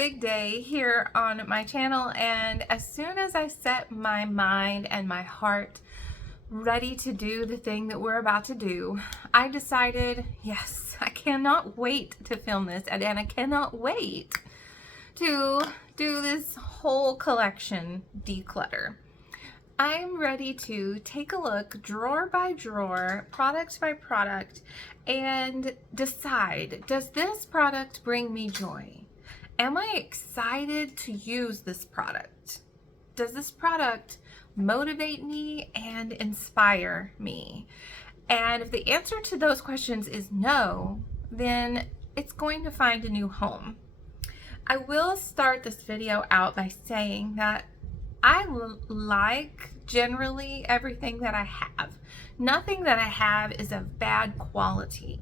big day here on my channel, and as soon as I set my mind and my heart ready to do the thing that we're about to do, I decided, yes, I cannot wait to film this, and I cannot wait to do this whole collection declutter. I'm ready to take a look drawer by drawer, product by product, and decide, does this product bring me joy? Am I excited to use this product? Does this product motivate me and inspire me? And if the answer to those questions is no, then it's going to find a new home. I will start this video out by saying that I like generally everything that I have. Nothing that I have is of bad quality.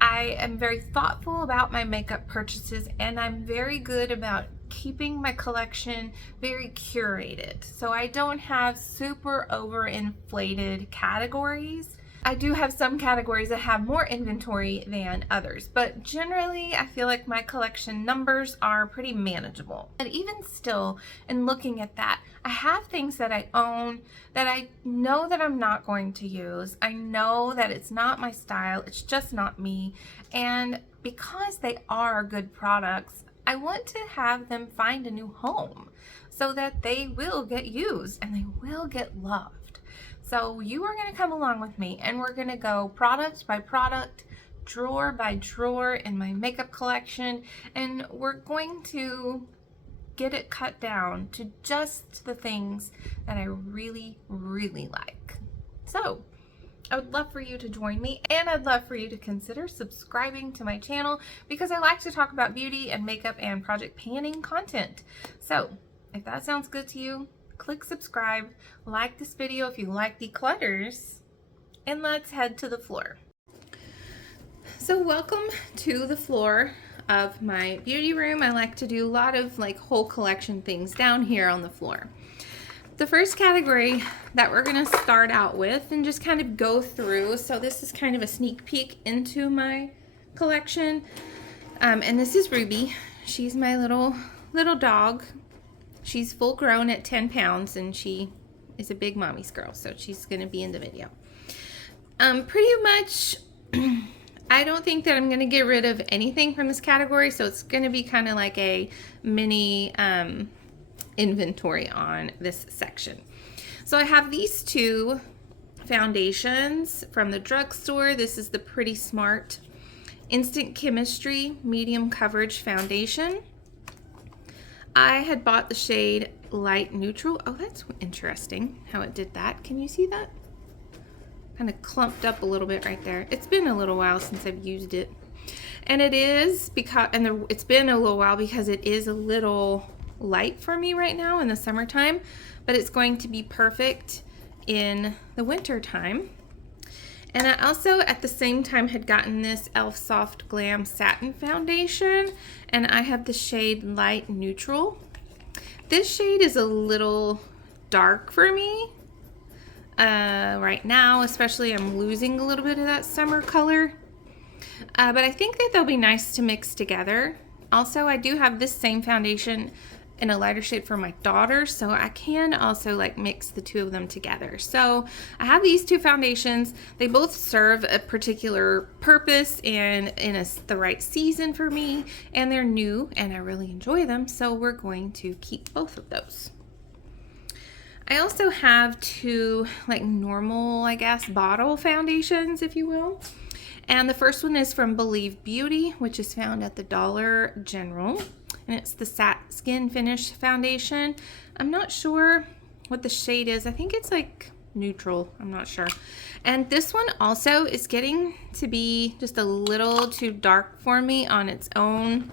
I am very thoughtful about my makeup purchases, and I'm very good about keeping my collection very curated. So I don't have super overinflated categories. I do have some categories that have more inventory than others, but generally I feel like my collection numbers are pretty manageable. And even still, in looking at that, I have things that I own that I know that I'm not going to use. I know that it's not my style, it's just not me. And because they are good products, I want to have them find a new home so that they will get used and they will get loved. So you are going to come along with me, and we're going to go product by product, drawer by drawer in my makeup collection, and we're going to get it cut down to just the things that I really, really like. So I would love for you to join me, and I'd love for you to consider subscribing to my channel because I like to talk about beauty and makeup and project planning content. So if that sounds good to you, click subscribe, like this video if you like declutters, and let's head to the floor. So welcome to the floor of my beauty room. I like to do a lot of like whole collection things down here on the floor. The first category that we're going to start out with and just kind of go through, so this is kind of a sneak peek into my collection, and this is Ruby. She's my little dog. She's full grown at 10 pounds, and she is a big mommy's girl, so she's going to be in the video. Pretty much, I don't think that I'm going to get rid of anything from this category, so it's going to be kind of like a mini inventory on this section. So I have these two foundations from the drugstore. This is the Pretty Smart Instant Chemistry Medium Coverage Foundation. I had bought the shade Light Neutral. Oh, that's interesting how it did that. Can you see that? Kind of clumped up a little bit right there. It's been a little while since I've used it. And it is because, it's been a little while because it is a little light for me right now in the summertime, but it's going to be perfect in the winter time. And I also, at the same time, had gotten this e.l.f. Soft Glam Satin Foundation, and I have the shade Light Neutral. This shade is a little dark for me right now, especially I'm losing a little bit of that summer color. But I think that they'll be nice to mix together. Also, I do have this same foundation in a lighter shade for my daughter, so I can also like mix the two of them together. So I have these two foundations. They both serve a particular purpose and in the right season for me, and they're new and I really enjoy them, so we're going to keep both of those. I also have two like normal, I guess, bottle foundations, if you will. And the first one is from Believe Beauty, which is found at the Dollar General. And it's the Satin Skin Finish Foundation. I'm not sure what the shade is. I think it's like neutral. I'm not sure. And this one also is getting to be just a little too dark for me on its own.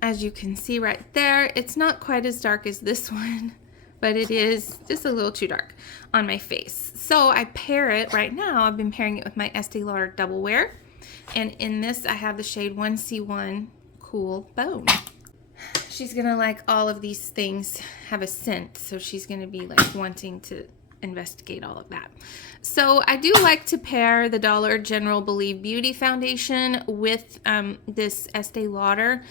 As you can see right there, it's not quite as dark as this one, but it is just a little too dark on my face. So I pair it right now. I've been pairing it with my Estee Lauder Double Wear. And in this, I have the shade 1C1 Cool Bone. She's gonna like all of these things have a scent, so she's gonna be like wanting to investigate all of that. So I do like to pair the Dollar General Believe Beauty Foundation with this Estee Lauder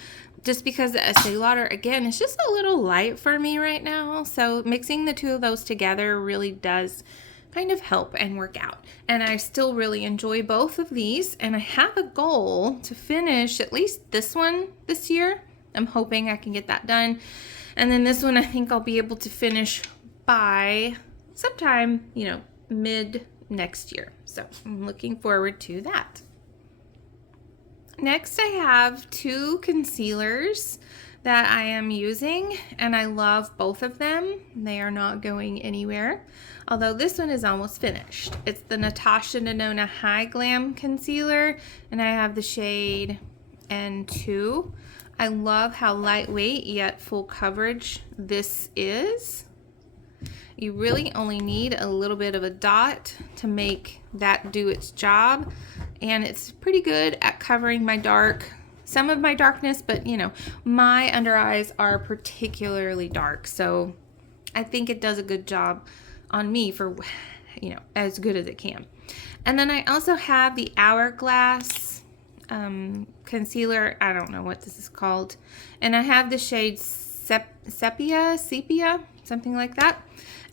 just because the Estee Lauder, again, is just a little light for me right now. So mixing the two of those together really does kind of help and work out. And I still really enjoy both of these. And I have a goal to finish at least this one this year. I'm hoping I can get that done. And then this one I think I'll be able to finish by sometime, you know, mid next year. So I'm looking forward to that. Next, I have two concealers that I am using, and I love both of them. They are not going anywhere, although this one is almost finished. It's the Natasha Denona High Glam Concealer, and I have the shade N2. I love how lightweight yet full coverage this is. You really only need a little bit of a dot to make that do its job. And it's pretty good at covering my some of my darkness, but you know, my under eyes are particularly dark. So I think it does a good job on me for, you know, as good as it can. And then I also have the Hourglass concealer. I don't know what this is called. And I have the shade Sepia, something like that.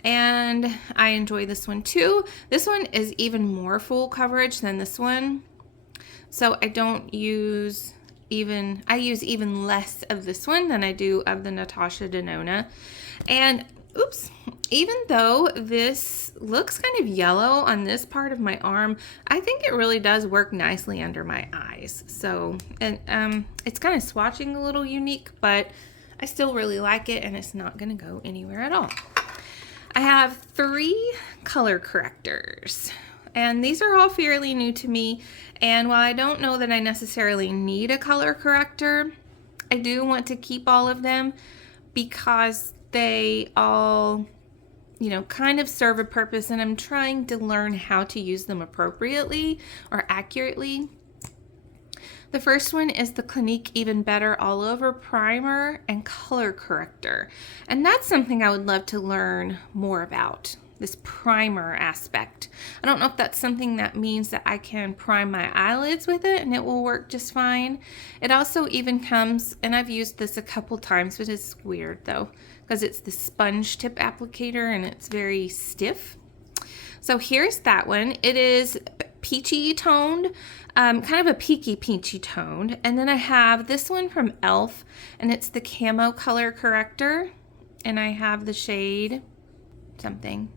And I enjoy this one too. This one is even more full coverage than this one. So I use even less of this one than I do of the Natasha Denona. And oops, even though this looks kind of yellow on this part of my arm, I think it really does work nicely under my eyes. So, and it's kind of swatching a little unique, but I still really like it, and it's not gonna go anywhere at all. I have 3 color correctors, and these are all fairly new to me. And while I don't know that I necessarily need a color corrector, I do want to keep all of them because they all, you know, kind of serve a purpose, and I'm trying to learn how to use them appropriately or accurately. The first one is the Clinique Even Better All Over Primer and Color Corrector. And that's something I would love to learn more about, this primer aspect. I don't know if that's something that means that I can prime my eyelids with it and it will work just fine. It also even comes, and I've used this a couple times, but it's weird though, because it's the sponge tip applicator and it's very stiff. So here's that one. It is peachy toned, kind of a peachy toned. And then I have this one from e.l.f. and it's the Camo Color Corrector. And I have the shade something.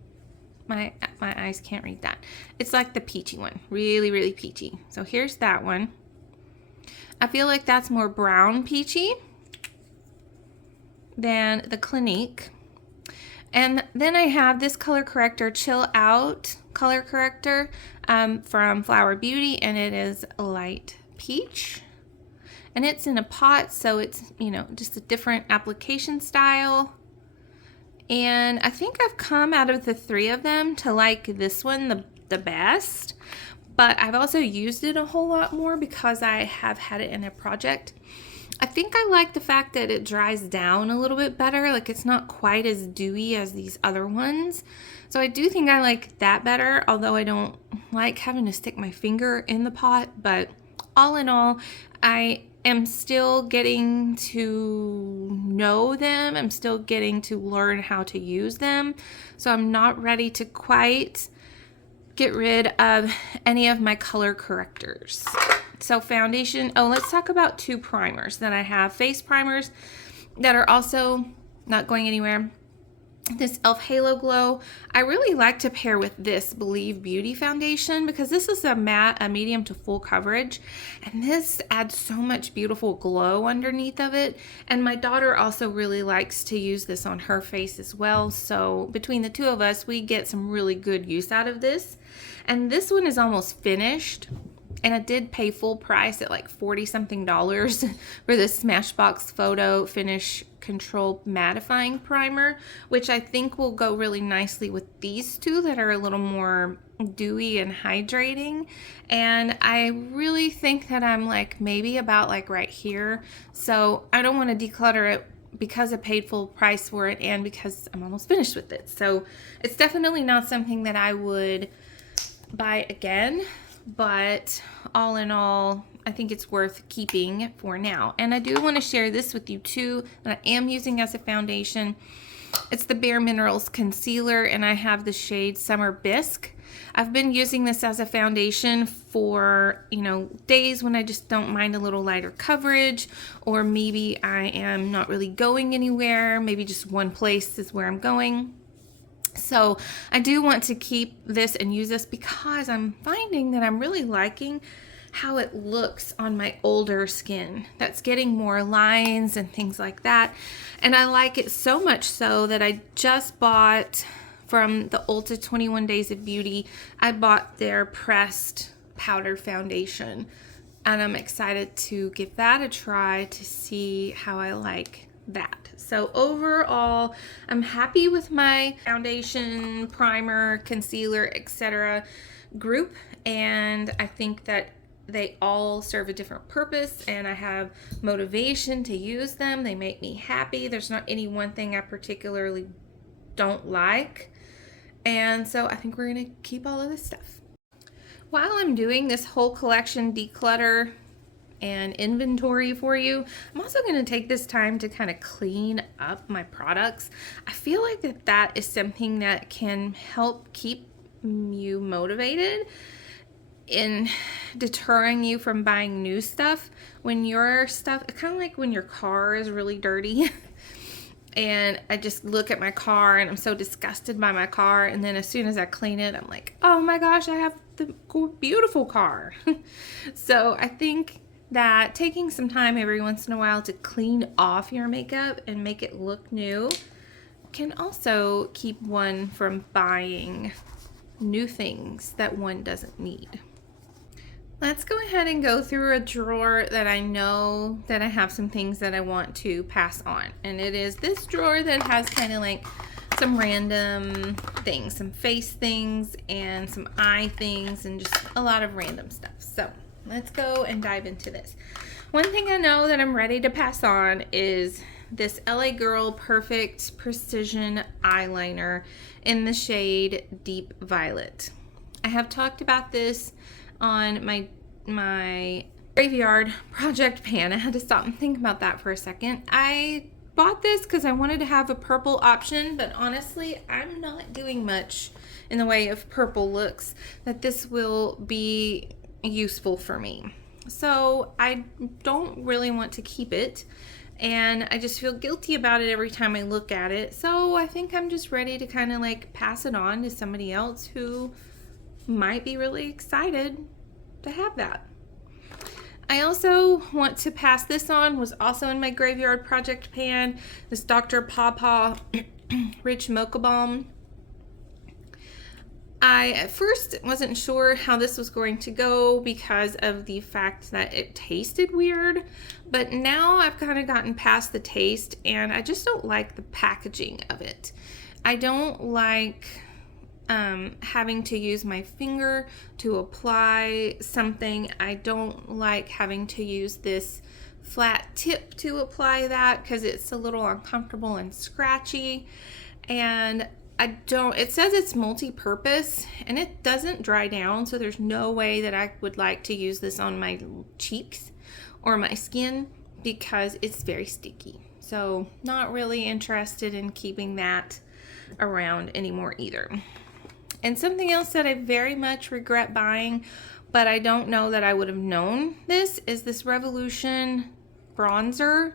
My eyes can't read that. It's like the peachy one, really, really peachy. So here's that one. I feel like that's more brown peachy than the Clinique. And then I have this color corrector, Chill Out color corrector from Flower Beauty, and it is light peach. And it's in a pot, so it's, you know, just a different application style. And I think I've come out of the 3 of them to like this one the best. But I've also used it a whole lot more because I have had it in a project. I think I like the fact that it dries down a little bit better. Like it's not quite as dewy as these other ones. So I do think I like that better, although I don't like having to stick my finger in the pot. But all in all, I am still getting to know them. I'm still getting to learn how to use them. So I'm not ready to quite get rid of any of my color correctors. So foundation, let's talk about 2 primers that I have. Face primers that are also not going anywhere. This e.l.f. Halo Glow, I really like to pair with this Believe Beauty foundation because this is a matte, a medium to full coverage, and this adds so much beautiful glow underneath of it. And my daughter also really likes to use this on her face as well, so between the 2 of us, we get some really good use out of this. And this one is almost finished. And I did pay full price at like $40-something for this Smashbox Photo Finish Control Mattifying Primer, which I think will go really nicely with these 2 that are a little more dewy and hydrating. And I really think that I'm like maybe about like right here. So I don't want to declutter it because I paid full price for it and because I'm almost finished with it. So it's definitely not something that I would buy again. But all in all, I think it's worth keeping for now. And I do want to share this with you too, that I am using as a foundation. It's the Bare Minerals Concealer, and I have the shade Summer Bisque. I've been using this as a foundation for, you know, days when I just don't mind a little lighter coverage, or maybe I am not really going anywhere, maybe just one place is where I'm going. So I do want to keep this and use this because I'm finding that I'm really liking how it looks on my older skin. That's getting more lines and things like that. And I like it so much so that I just bought from the Ulta 21 Days of Beauty, I bought their pressed powder foundation. And I'm excited to give that a try to see how I like that. So overall, I'm happy with my foundation, primer, concealer, etc. group. And I think that they all serve a different purpose, and I have motivation to use them. They make me happy. There's not any one thing I particularly don't like. And so I think we're gonna keep all of this stuff. While I'm doing this whole collection declutter and inventory for you, I'm also gonna take this time to kind of clean up my products. I feel like that is something that can help keep you motivated in deterring you from buying new stuff. When your stuff, it's kind of like when your car is really dirty and I just look at my car and I'm so disgusted by my car, and then as soon as I clean it, I'm like, oh my gosh, I have the beautiful car. So I think that taking some time every once in a while to clean off your makeup and make it look new can also keep one from buying new things that one doesn't need. Let's go ahead and go through a drawer that I know that I have some things that I want to pass on. And it is this drawer that has kind of like some random things, some face things and some eye things and just a lot of random stuff. So let's go and dive into this. One thing I know that I'm ready to pass on is this LA Girl Perfect Precision Eyeliner in the shade Deep Violet. I have talked about this on my graveyard project pan. I had to stop and think about that for a second. I bought this because I wanted to have a purple option, but honestly, I'm not doing much in the way of purple looks that this will be useful for me. So I don't really want to keep it, and I just feel guilty about it every time I look at it. So I think I'm just ready to kind of like pass it on to somebody else who might be really excited to have that. I also want to pass this on, was also in my graveyard project pan, this Dr. Pawpaw Rich Mocha Balm. I at first wasn't sure how this was going to go because of the fact that it tasted weird, but now I've kind of gotten past the taste and I just don't like the packaging of it. I don't like having to use my finger to apply something. I don't like having to use this flat tip to apply that because it's a little uncomfortable and scratchy. And it says it's multi-purpose and it doesn't dry down, so there's no way that I would like to use this on my cheeks or my skin because it's very sticky. So not really interested in keeping that around anymore either. And something else that I very much regret buying, but I don't know that I would have known this, is this Revolution bronzer,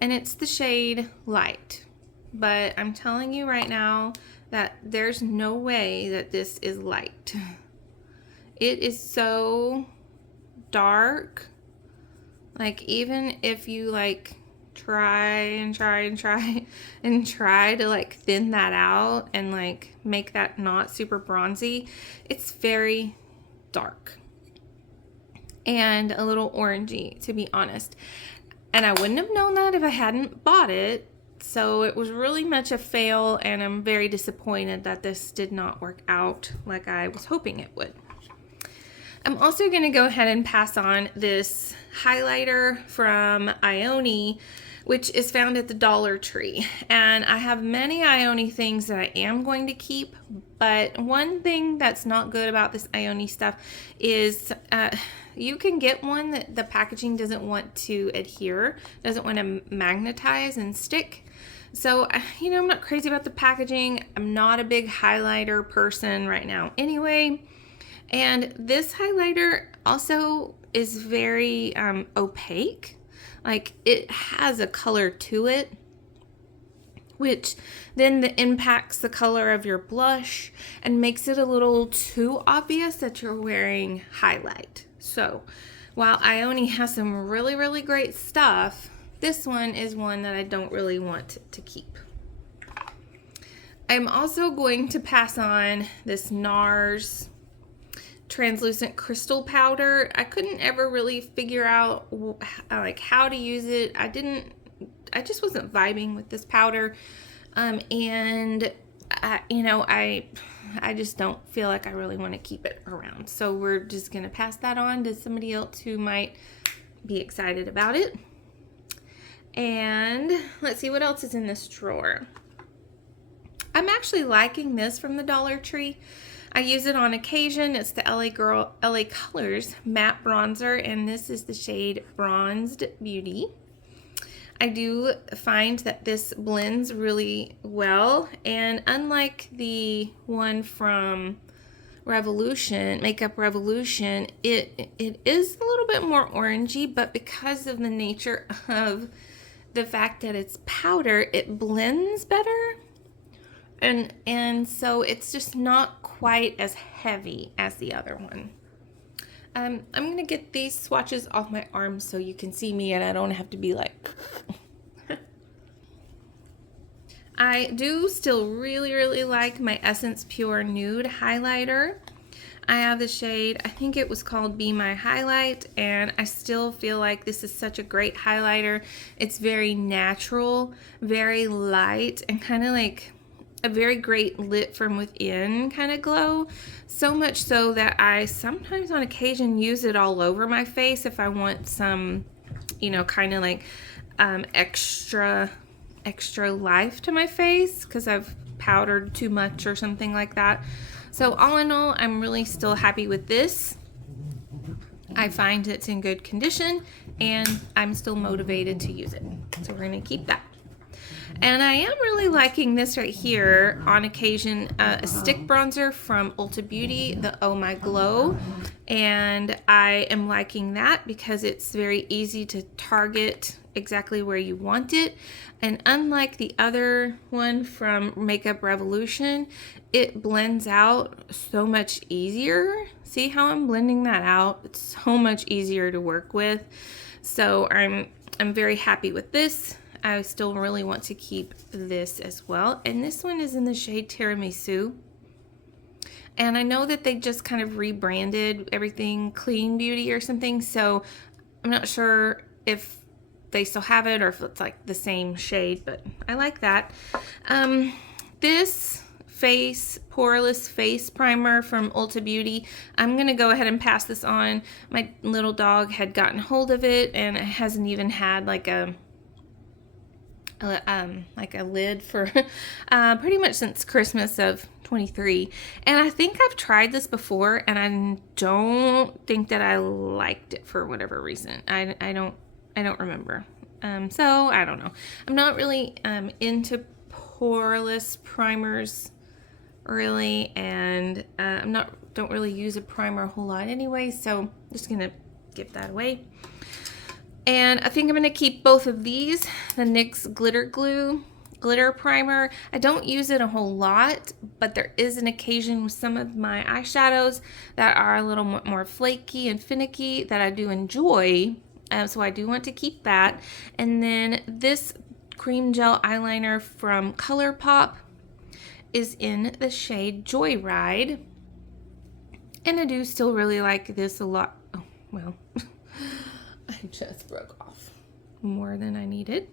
and it's the shade Light. But I'm telling you right now that there's no way that this is light. It is so dark. Like, even if you like try to like thin that out and like make that not super bronzy, it's very dark and a little orangey, to be honest. And I wouldn't have known that if I hadn't bought it. So it was really much a fail, and I'm very disappointed that this did not work out like I was hoping it would. I'm also going to go ahead and pass on this highlighter from Ione, which is found at the Dollar Tree. And I have many Ione things that I am going to keep, but one thing that's not good about this Ione stuff is you can get one that the packaging doesn't want to adhere, doesn't want to magnetize and stick. So, you know, I'm not crazy about the packaging. I'm not a big highlighter person right now anyway. And this highlighter also is very opaque. Like, it has a color to it, which then impacts the color of your blush and makes it a little too obvious that you're wearing highlight. So while Ione has some really, really great stuff, this one is one that I don't really want to keep. I'm also going to pass on this NARS translucent crystal powder. I couldn't ever really figure out like how to use it. I just wasn't vibing with this powder, and I just don't feel like I really want to keep it around. So we're just gonna pass that on to somebody else who might be excited about it. And let's see what else is in this drawer. I'm actually liking this from the Dollar Tree. I use it on occasion. It's the LA Colors matte bronzer, and this is the shade Bronzed Beauty. I do find that this blends really well, and unlike the one from Makeup Revolution, it is a little bit more orangey, but because of the nature of the fact that it's powder, it blends better. And so it's just not quite as heavy as the other one. I'm going to get these swatches off my arms so you can see me and I don't have to be like... I do still really, really like my Essence Pure Nude highlighter. I have the shade, I think it was called Be My Highlight, and I still feel like this is such a great highlighter. It's very natural, very light, and kind of like a very great lit from within kind of glow. So much so that I sometimes on occasion use it all over my face if I want some, you know, kind of like extra life to my face because I've powdered too much or something like that. So all in all, I'm really still happy with this. I find it's in good condition and I'm still motivated to use it. So we're going to keep that. And I am really liking this right here, on occasion, a stick bronzer from Ulta Beauty, the Oh My Glow. And I am liking that because it's very easy to target exactly where you want it. And unlike the other one from Makeup Revolution, it blends out so much easier. See how I'm blending that out? It's so much easier to work with. So I'm very happy with this. I still really want to keep this as well. And this one is in the shade Tiramisu. And I know that they just kind of rebranded everything Clean Beauty or something. So I'm not sure if they still have it or if it's like the same shade, but I like that. This poreless face primer from Ulta Beauty, I'm gonna go ahead and pass this on. My little dog had gotten hold of it and it hasn't even had like a lid for pretty much since Christmas of 23, and I think I've tried this before and I don't think that I liked it for whatever reason. I don't remember. So I don't know. I'm not really into poreless primers really, and don't really use a primer a whole lot anyway, so I'm just gonna give that away. And I think I'm going to keep both of these, the NYX Glitter Primer. I don't use it a whole lot, but there is an occasion with some of my eyeshadows that are a little more flaky and finicky that I do enjoy. So I do want to keep that. And then this cream gel eyeliner from ColourPop is in the shade Joyride. And I do still really like this a lot. Oh, well... I just broke off more than I needed.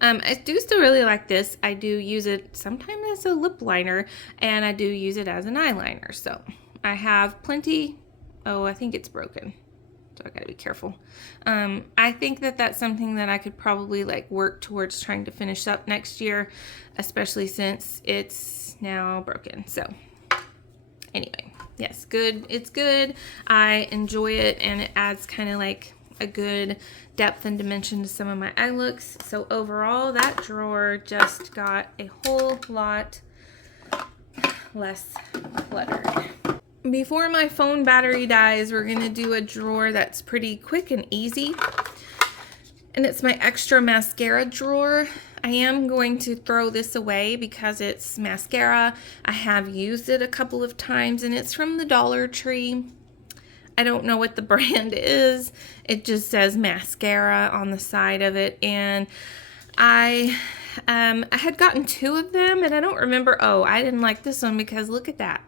I do still really like this. I do use it sometimes as a lip liner, and I do use it as an eyeliner. So I have plenty. Oh, I think it's broken. so I gotta be careful. I think that that's something that I could probably like work towards trying to finish up next year, especially since it's now broken. So anyway, yes, good. It's good. I enjoy it, and it adds kind of like a good depth and dimension to some of my eye looks. So overall, that drawer just got a whole lot less cluttered. Before my phone battery dies, we're gonna do a drawer that's pretty quick and easy. And it's my extra mascara drawer. I am going to throw this away because it's mascara. I have used it a couple of times, and it's from the Dollar Tree. I don't know what the brand is. It just says mascara on the side of it. And I had gotten 2 of them, and I don't remember. Oh, I didn't like this one because look at that.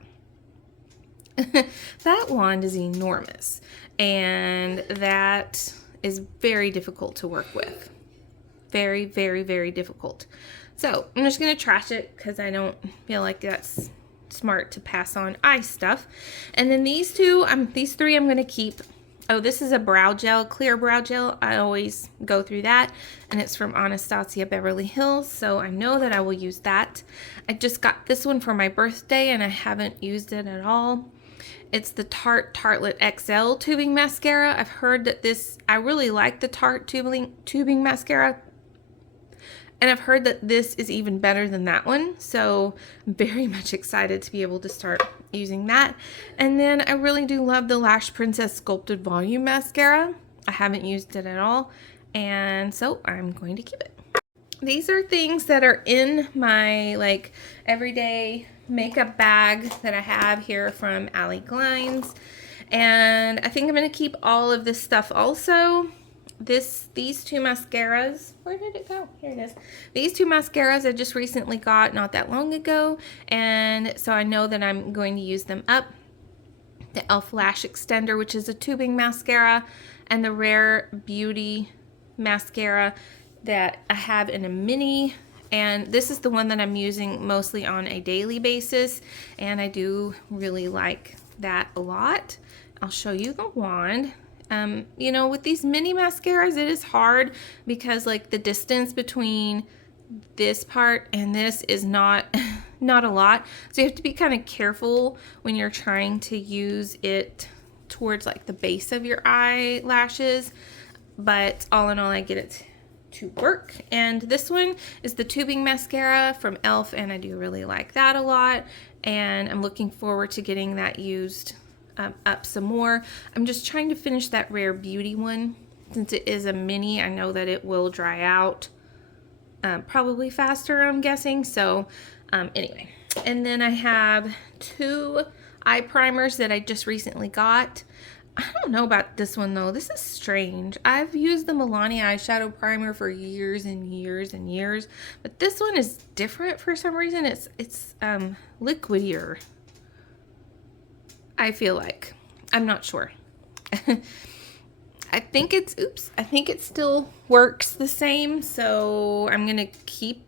That wand is enormous, and that is very difficult to work with. Very, very, very difficult. So I'm just going to trash it because I don't feel like that's smart to pass on eye stuff. And then these 3 I'm going to keep. Oh, this is a brow gel, clear brow gel. I always go through that, and it's from Anastasia Beverly Hills, so I know that I will use that. I just got this one for my birthday, and I haven't used it at all. It's the Tarte Tartelette XL tubing mascara. I've heard that I really like the Tarte tubing mascara, and I've heard that this is even better than that one, so I'm very much excited to be able to start using that. And then I really do love the Lash Princess Sculpted Volume Mascara. I haven't used it at all, and so I'm going to keep it. These are things that are in my like everyday makeup bag that I have here from Allie Glines, and I think I'm going to keep all of this stuff also. These 2 mascaras, where did it go? Here it is. These 2 mascaras I just recently got not that long ago, and so I know that I'm going to use them up. The e.l.f. Lash Extender, which is a tubing mascara, and the Rare Beauty mascara that I have in a mini, and this is the one that I'm using mostly on a daily basis, and I do really like that a lot. I'll show you the wand. You know, with these mini mascaras, it is hard because like the distance between this part and this is not a lot, so you have to be kind of careful when you're trying to use it towards like the base of your eyelashes, but all in all, I get it to work. And this one is the tubing mascara from e.l.f., and I do really like that a lot, and I'm looking forward to getting that used up some more. I'm just trying to finish that Rare Beauty one. Since it is a mini, I know that it will dry out probably faster, I'm guessing. So anyway, and then I have 2 eye primers that I just recently got. I don't know about this one though. This is strange. I've used the Milani eyeshadow primer for years and years and years, but this one is different for some reason. It's liquidier, I feel like. I'm not sure. I think it still works the same, so I'm gonna keep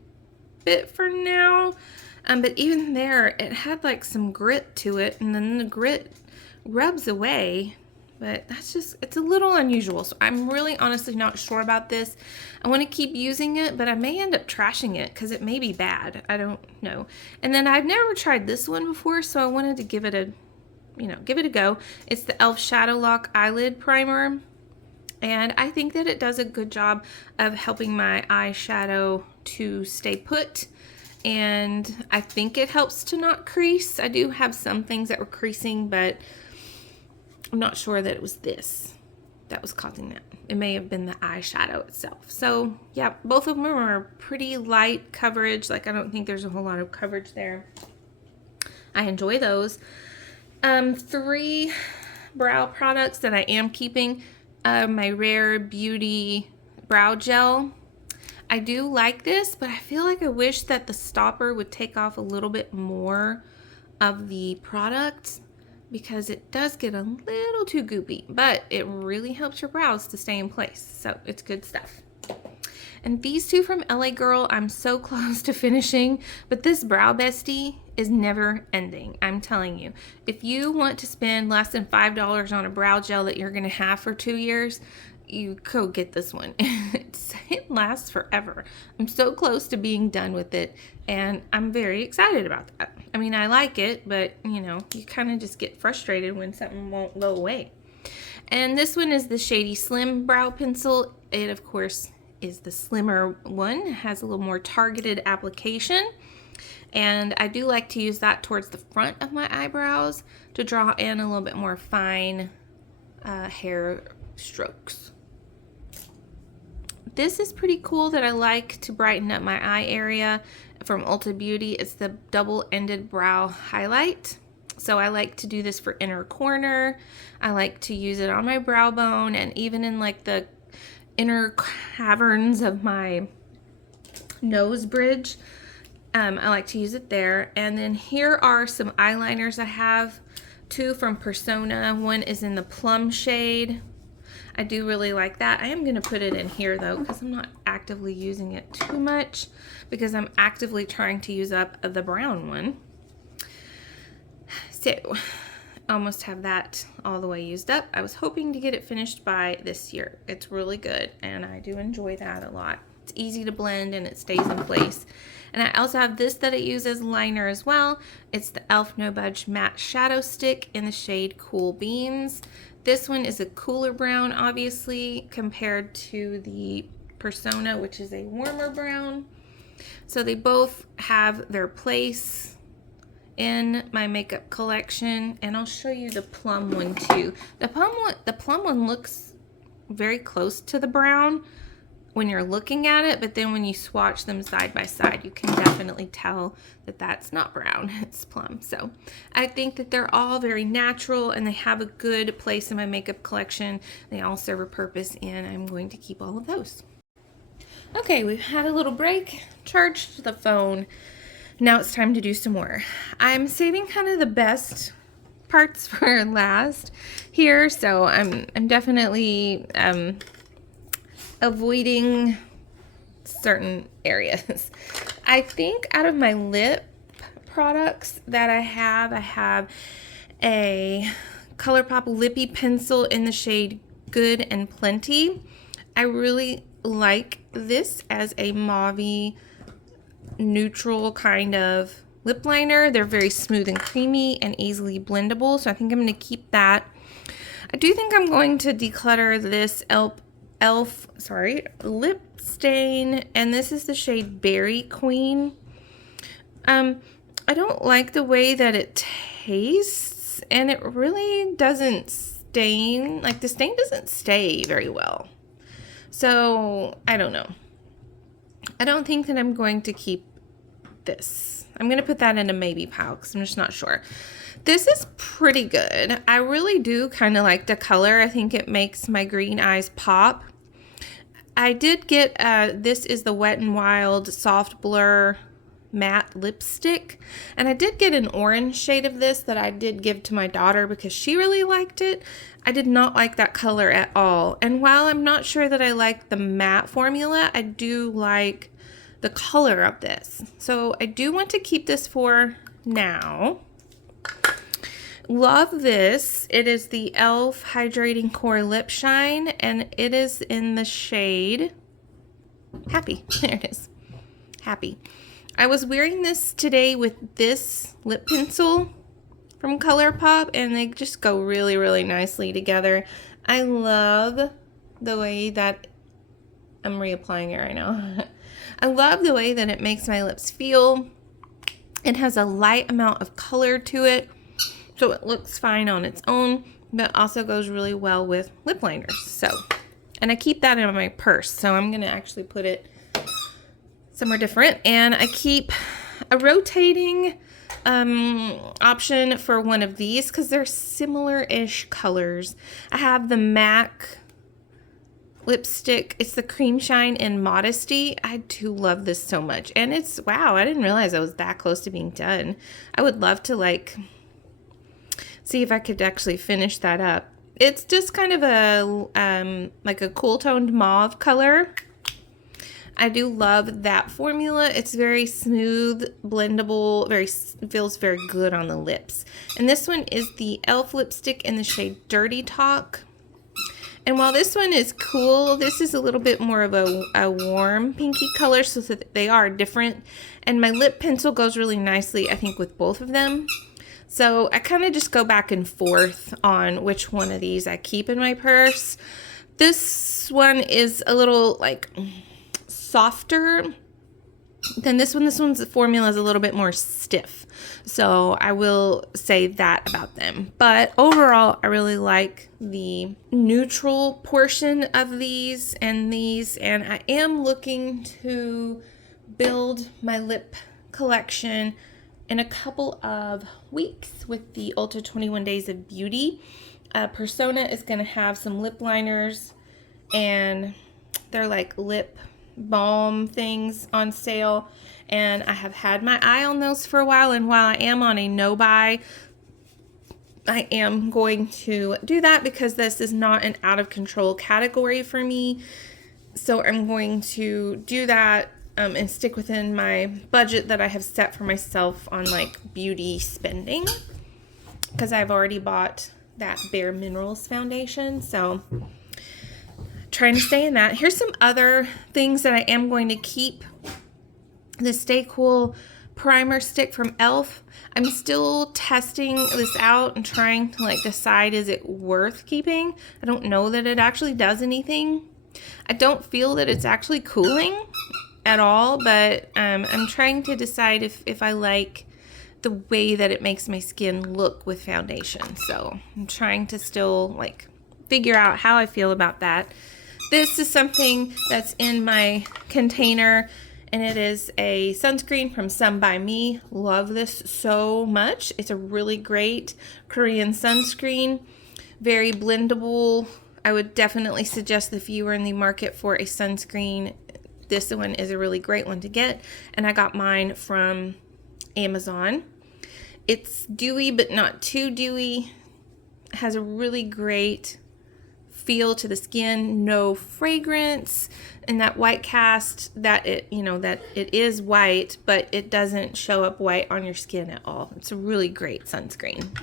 it for now. But even there, it had like some grit to it, and then the grit rubs away. But that's just, it's a little unusual. So I'm really honestly not sure about this. I want to keep using it, but I may end up trashing it because it may be bad. I don't know. And then I've never tried this one before, so I wanted to give it a, give it a go. It's the e.l.f. Shadow Lock Eyelid Primer. And I think that it does a good job of helping my eyeshadow to stay put. And I think it helps to not crease. I do have some things that were creasing, but I'm not sure that it was this that was causing that. It may have been the eyeshadow itself. So yeah, both of them are pretty light coverage. Like I don't think there's a whole lot of coverage there. I enjoy those. 3 brow products that I am keeping. My Rare Beauty brow gel. I do like this, but I feel like I wish that the stopper would take off a little bit more of the product, because it does get a little too goopy, but it really helps your brows to stay in place. So it's good stuff. And these 2 from LA Girl, I'm so close to finishing, but this Brow Bestie is never ending. I'm telling you, if you want to spend less than $5 on a brow gel that you're going to have for 2 years, you go get this one. It lasts forever. I'm so close to being done with it, and I'm very excited about that. I mean, I like it, but you know, you kind of just get frustrated when something won't go away. And this one is the Shady Slim Brow Pencil. It, of course, is the slimmer one. It has a little more targeted application. And I do like to use that towards the front of my eyebrows to draw in a little bit more fine hair strokes. This is pretty cool that I like to brighten up my eye area from Ulta Beauty. It's the double-ended brow highlight. So I like to do this for inner corner. I like to use it on my brow bone and even in like the inner caverns of my nose bridge. I like to use it there. And then here are some eyeliners I have. 2 from Persona. One is in the plum shade. I do really like that. I am going to put it in here though because I'm not actively using it too much because I'm actively trying to use up the brown one. So, almost have that all the way used up. I was hoping to get it finished by this year. It's really good and I do enjoy that a lot. It's easy to blend and it stays in place. And I also have this that I use as liner as well. It's the e.l.f. No Budge Matte Shadow Stick in the shade Cool Beans. This one is a cooler brown, obviously, compared to the Persona, which is a warmer brown. So they both have their place in my makeup collection, and I'll show you the plum one too. The plum one looks very close to the brown when you're looking at it, but then when you swatch them side by side, you can definitely tell that that's not brown, it's plum. So I think that they're all very natural and they have a good place in my makeup collection. They all serve a purpose and I'm going to keep all of those. Okay, we've had a little break, charged the phone. Now it's time to do some more. I'm saving kind of the best parts for last here, so I'm definitely avoiding certain areas. I think out of my lip products that I have a ColourPop Lippy Pencil in the shade Good and Plenty. I really like this as a mauve-y neutral kind of lip liner. They're very smooth and creamy and easily blendable, so I think I'm going to keep that. I do think I'm going to declutter this e.l.f. lip stain, and this is the shade Berry Queen. I don't like the way that it tastes, and it really doesn't stain. Like, the stain doesn't stay very well. So, I don't know. I don't think that I'm going to keep this. I'm going to put that in a maybe pile because I'm just not sure. This is pretty good. I really do kind of like the color. I think it makes my green eyes pop. I did get, this is the Wet n Wild Soft Blur Matte Lipstick. And I did get an orange shade of this that I did give to my daughter because she really liked it. I did not like that color at all. And while I'm not sure that I like the matte formula, I do like the color of this. So I do want to keep this for now. Love this. It is the e.l.f. Hydrating Core Lip Shine, and it is in the shade Happy. There it is. Happy. I was wearing this today with this lip pencil from ColourPop, and they just go really, really nicely together. I love the way that I'm reapplying it right now. I love the way that it makes my lips feel. It has a light amount of color to it, so it looks fine on its own, but also goes really well with lip liners. So, and I keep that in my purse, so I'm going to actually put it somewhere different. And I keep a rotating option for one of these because they're similar-ish colors. I have the MAC lipstick. It's the Cream Shine in Modesty. I do love this so much. And it's, wow, I didn't realize I was that close to being done. I would love to, like, see if I could actually finish that up. It's just kind of a, like a cool toned mauve color. I do love that formula. It's very smooth, blendable, feels very good on the lips. And this one is the e.l.f. lipstick in the shade Dirty Talk. And while this one is cool, this is a little bit more of a warm pinky color, so that they are different. And my lip pencil goes really nicely, I think, with both of them. So I kind of just go back and forth on which one of these I keep in my purse. This one is a little like softer than this one. This one's formula is a little bit more stiff. So I will say that about them. But overall, I really like the neutral portion of these. And I am looking to build my lip collection in a couple of weeks with the Ulta 21 Days of Beauty. Persona is going to have some lip liners, and they're like lip balm things on sale, and I have had my eye on those for a while, and while I am on a no buy, I am going to do that because this is not an out of control category for me. So I'm going to do that and stick within my budget that I have set for myself on like beauty spending, because I've already bought that Bare Minerals foundation. So trying to stay in that. Here's some other things that I am going to keep. The Stay Cool primer stick from e.l.f. I'm still testing this out and trying to like decide, is it worth keeping? I don't know that it actually does anything. I don't feel that it's actually cooling at all, but I'm trying to decide if I like the way that it makes my skin look with foundation. So I'm trying to still like figure out how I feel about that. This is something that's in my container, and it is a sunscreen from Sun By Me. Love this so much. It's a really great Korean sunscreen, very blendable. I would definitely suggest if you were in the market for a sunscreen, this one is a really great one to get. And I got mine from Amazon. It's dewy but not too dewy. It has a really great feel to the skin, no fragrance, and that white cast that it is white, but it doesn't show up white on your skin at all. It's a really great sunscreen.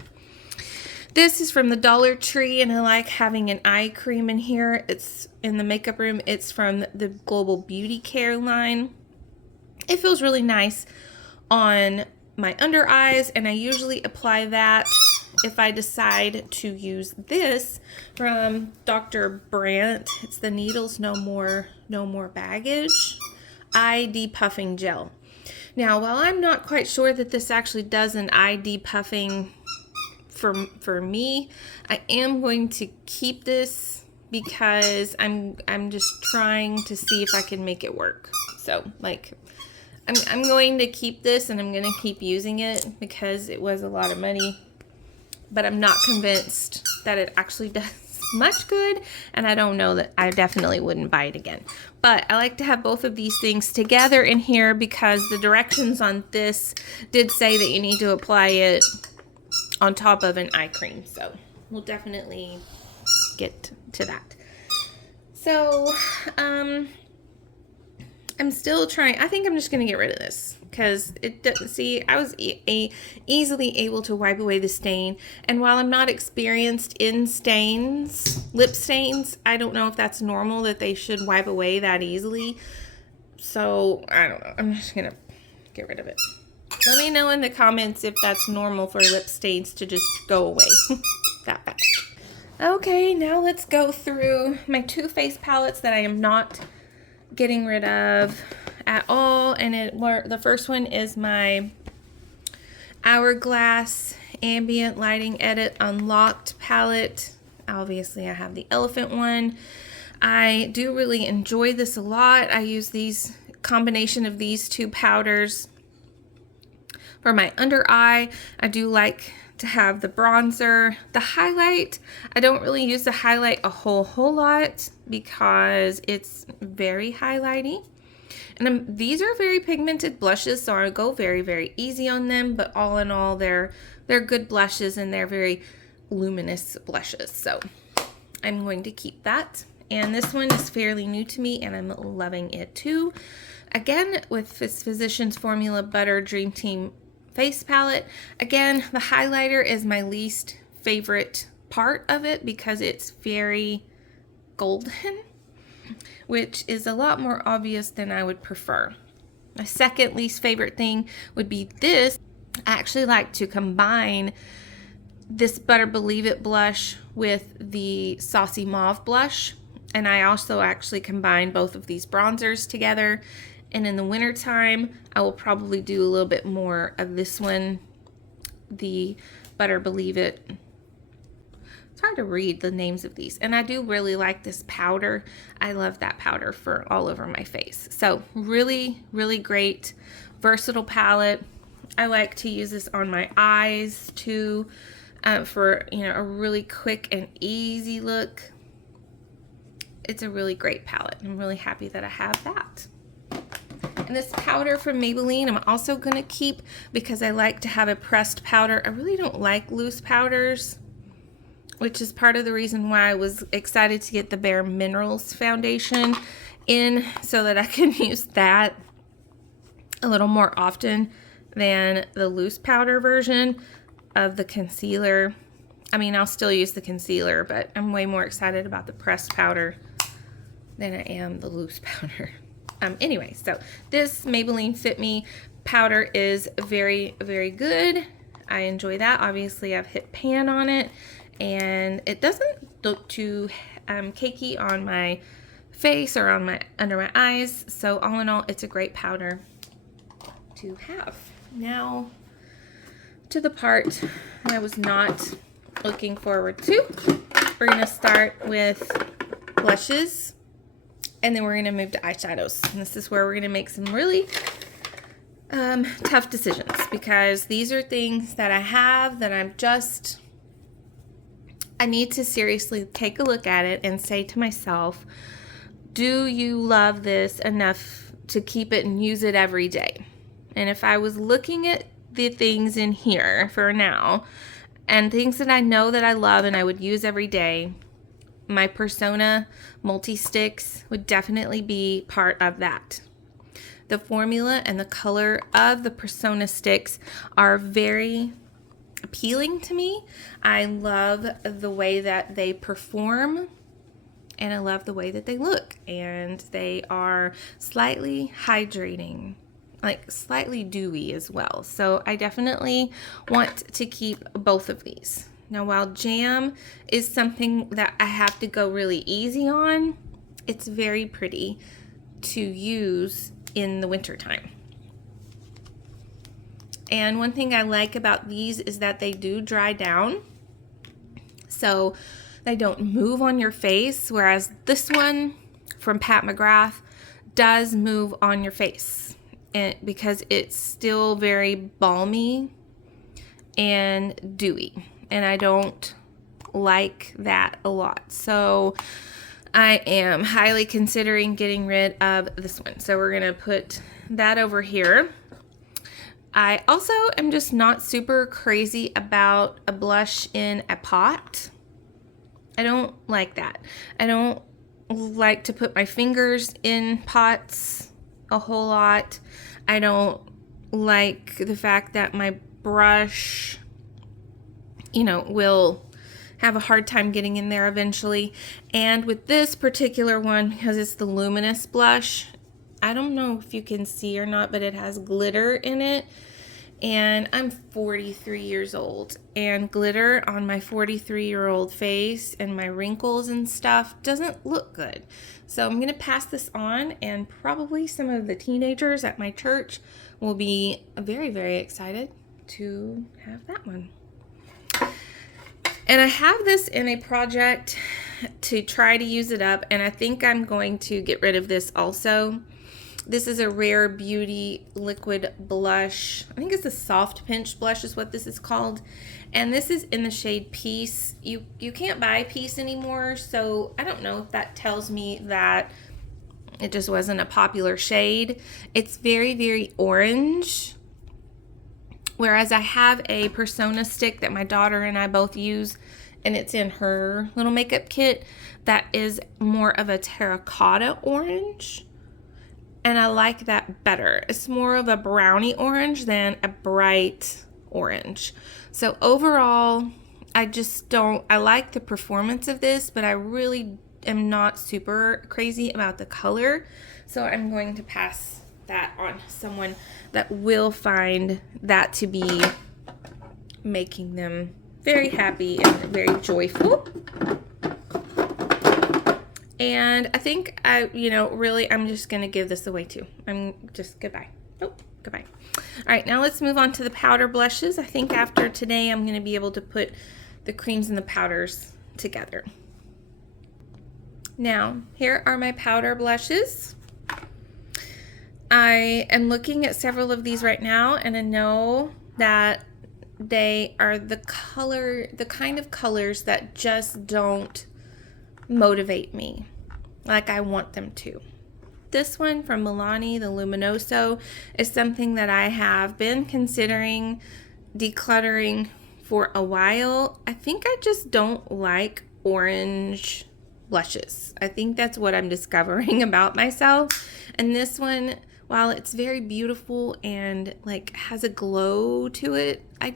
This is from the Dollar Tree, and I like having an eye cream in here. It's in the makeup room. It's from the Global Beauty Care line. It feels really nice on my under eyes, and I usually apply that if I decide to use this from Dr. Brandt. It's the Needles No More Baggage Eye Depuffing Gel. Now, while I'm not quite sure that this actually does an eye depuffing for me, I am going to keep this because I'm just trying to see if I can make it work. So like I'm going to keep this, and I'm going to keep using it because it was a lot of money, but I'm not convinced that it actually does much good, and I don't know that I definitely wouldn't buy it again. But I like to have both of these things together in here because the directions on this did say that you need to apply it on top of an eye cream, so we'll definitely get to that. So I'm still trying. I think I'm just gonna get rid of this because it doesn't see. I was easily able to wipe away the stain, and while I'm not experienced in stains, lip stains, I don't know if that's normal that they should wipe away that easily. So I don't know. I'm just gonna get rid of it. Let me know in the comments if that's normal for lip stains to just go away that fast. Okay, now let's go through my two face palettes that I am not getting rid of at all. And the first one is my Hourglass Ambient Lighting Edit Unlocked palette. Obviously, I have the elephant one. I do really enjoy this a lot. I use these combination of these two powders for my under eye. I do like to have the bronzer. The highlight, I don't really use the highlight a whole lot because it's very highlighty. And these are very pigmented blushes, so I go very, very easy on them. But all in all, they're good blushes, and they're very luminous blushes. So I'm going to keep that And this one is fairly new to me, and I'm loving it too. Again, with this Physicians Formula Butter Dream Team face palette. Again, the highlighter is my least favorite part of it because it's very golden, which is a lot more obvious than I would prefer. My second least favorite thing would be this. I actually like to combine this Butter Believe It blush with the Saucy Mauve blush. And I also actually combine both of these bronzers together. And in the winter time, I will probably do a little bit more of this one, the Butter Believe It. It's hard to read the names of these. And I do really like this powder. I love that powder for all over my face. So really, really great, versatile palette. I like to use this on my eyes too, for, you know, a really quick and easy look. It's a really great palette. I'm really happy that I have that. And this powder from Maybelline, I'm also going to keep because I like to have a pressed powder. I really don't like loose powders, which is part of the reason why I was excited to get the Bare Minerals foundation in so that I can use that a little more often than the loose powder version of the concealer. I mean, I'll still use the concealer, but I'm way more excited about the pressed powder than I am the loose powder. Anyway, so this Maybelline Fit Me powder is very, very good. I enjoy that. Obviously, I've hit pan on it, and it doesn't look too cakey on my face or on my under my eyes. So all in all, it's a great powder to have. Now to the part that I was not looking forward to. We're going to start with blushes, and then we're going to move to eyeshadows. And this is where we're going to make some really tough decisions, because these are things that I have that I need to seriously take a look at it and say to myself, do you love this enough to keep it and use it every day? And if I was looking at the things in here for now and things that I know that I love and I would use every day, my Persona multi-sticks would definitely be part of that. The formula and the color of the Persona sticks are very appealing to me. I love the way that they perform, and I love the way that they look, and they are slightly hydrating, like slightly dewy as well. So I definitely want to keep both of these. Now, while jam is something that I have to go really easy on, it's very pretty to use in the winter time. And one thing I like about these is that they do dry down, so they don't move on your face, whereas this one from Pat McGrath does move on your face, and because it's still very balmy and dewy, and I don't like that a lot. So I am highly considering getting rid of this one. So we're gonna put that over here. I also am just not super crazy about a blush in a pot. I don't like that. I don't like to put my fingers in pots a whole lot. I don't like the fact that my brush, will have a hard time getting in there eventually. And with this particular one, because it's the luminous blush, I don't know if you can see or not, but it has glitter in it. And I'm 43 years old, and glitter on my 43-year-old face and my wrinkles and stuff doesn't look good. So I'm going to pass this on, and probably some of the teenagers at my church will be very, very excited to have that one. And I have this in a project to try to use it up, and I think I'm going to get rid of this also. This is a Rare Beauty liquid blush. I think it's a soft pinch blush is what this is called. And this is in the shade Peace. You can't buy Peace anymore, so I don't know if that tells me that it just wasn't a popular shade. It's very, very orange. Whereas I have a Persona stick that my daughter and I both use, and it's in her little makeup kit, that is more of a terracotta orange. And I like that better. It's more of a brownie orange than a bright orange. So overall, I like the performance of this, but I really am not super crazy about the color. So I'm going to pass that on to someone that will find that to be making them very happy and very joyful. And I think really, I'm just going to give this away too. Goodbye. Oh, goodbye. All right, now let's move on to the powder blushes. I think after today, I'm going to be able to put the creams and the powders together. Now, here are my powder blushes. I am looking at several of these right now, and I know that they are the kind of colors that just don't motivate me like I want them to. This one from Milani, the Luminoso, is something that I have been considering decluttering for a while. I think I just don't like orange blushes. I think that's what I'm discovering about myself. And this one, while it's very beautiful and like has a glow to it, I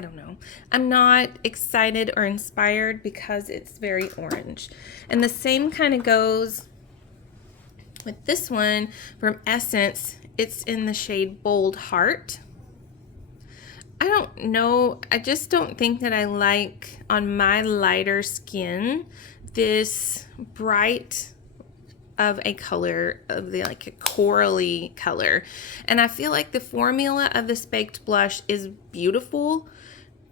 don't know. I'm not excited or inspired because it's very orange. And the same kind of goes with this one from Essence. It's in the shade Bold Heart. I don't know. I just don't think that I like, on my lighter skin, this bright of a color, of the like a corally color. And I feel like the formula of this baked blush is beautiful.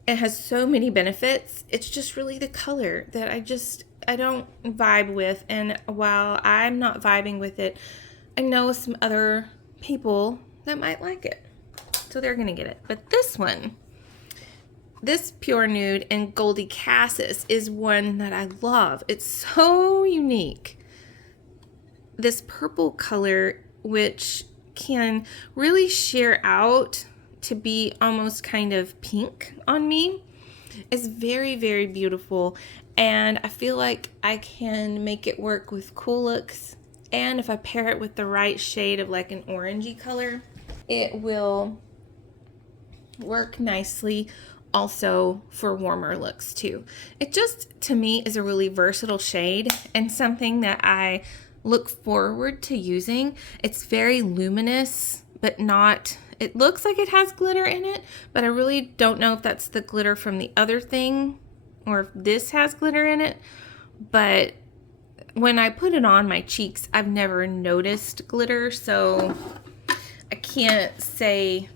It has so many benefits. It's just really the color that I don't vibe with. And while I'm not vibing with it, I know some other people that might like it, so they're gonna get it. But this one, this Pure Nude and Goldie Cassis, is one that I love. It's so unique. This purple color, which can really sheer out to be almost kind of pink on me, is very, very beautiful. And I feel like I can make it work with cool looks. And if I pair it with the right shade of like an orangey color, it will work nicely also for warmer looks too. It just, to me, is a really versatile shade and something that I look forward to using. It's very luminous, but not, it looks like it has glitter in it, but I really don't know if that's the glitter from the other thing or if this has glitter in it. But when I put it on my cheeks, I've never noticed glitter, so I can't say